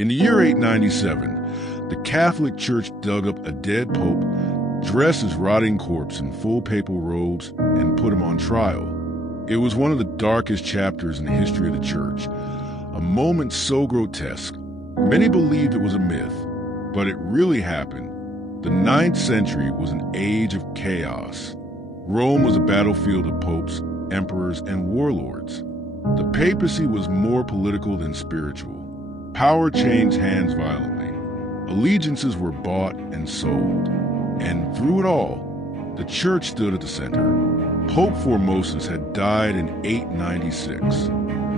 In the year 897, the Catholic Church dug up a dead pope, dressed his rotting corpse in full papal robes, and put him on trial. It was one of the darkest chapters in the history of the Church, a moment so grotesque. Many believed it was a myth, but it really happened. The 9th century was an age of chaos. Rome was a battlefield of popes, emperors, and warlords. The papacy was more political than spiritual. Power changed hands violently. Allegiances were bought and sold. And through it all, the Church stood at the center. Pope Formosus had died in 896.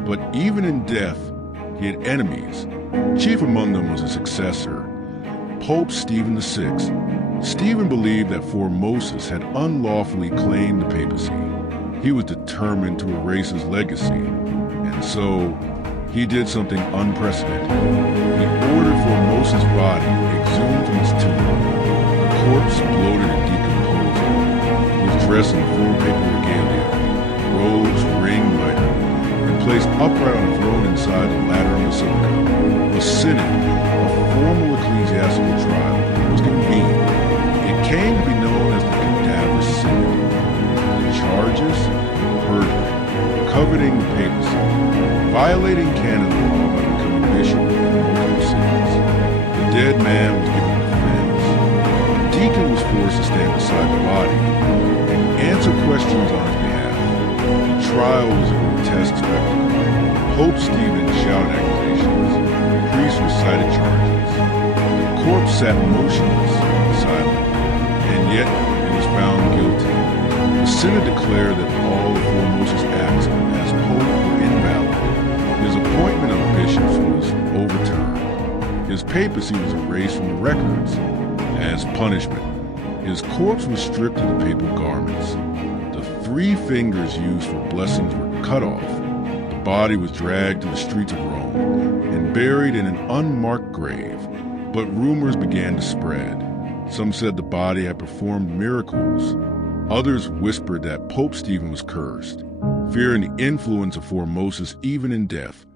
But even in death, he had enemies. Chief among them was his successor, Pope Stephen VI. Stephen believed that Formosus had unlawfully claimed the papacy. He was determined to erase his legacy, and so he did something unprecedented. He ordered Formosus' body exhumed from his tomb. The corpse, bloated and decomposing, was dressed in full papal regalia, robes, ring, mitre, and placed upright on a throne inside the Lateran Basilica. A synod, a formal ecclesiastical trial, was convened. It came to be known as the Cadaver Synod. The charges: perjury, coveting the papacy, violating canon law by becoming bishop of multiple cities. The dead man was given a defense. A deacon was forced to stand beside the body and answer questions on his behalf. The trial was a grotesque spectacle. Pope Stephen shouted accusations. Priests recited charges. The corpse sat motionless, silent, and yet it was found guilty. The synod declared that all of Formosus' acts as pope were invalid. His appointment of bishops was overturned. His papacy was erased from the records. As punishment, his corpse was stripped of the papal garments. The 3 fingers used for blessings were cut off. The body was dragged to the streets of Rome and buried in an unmarked grave. But rumors began to spread. Some said the body had performed miracles. Others whispered that Pope Stephen was cursed. Fearing the influence of Formosus even in death,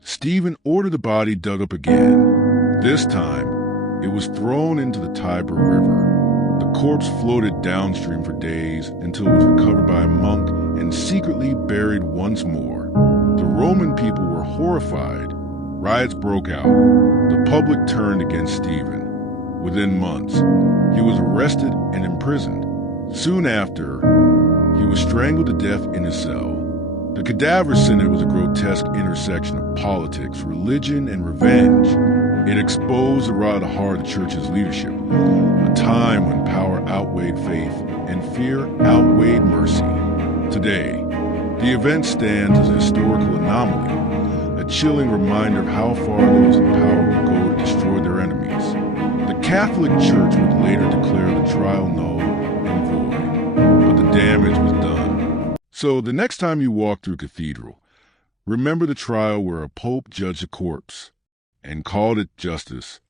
Stephen ordered the body dug up again. This time, it was thrown into the Tiber River. The corpse floated downstream for days until it was recovered by a monk and secretly buried once more. The Roman people were horrified. Riots broke out. The public turned against Stephen. Within months, he was arrested and imprisoned. Soon after, he was strangled to death in his cell. The Cadaver Synod was a grotesque intersection of politics, religion, and revenge. It exposed the rot of the heart of the Church's leadership, a time when power outweighed faith and fear outweighed mercy. Today, the event stands as a historical anomaly, a chilling reminder of how far those in power will go to destroy their enemies. The Catholic Church would later declare the trial null and void, but the damage was done. So the next time you walk through a cathedral, remember the trial where a pope judged a corpse and called it justice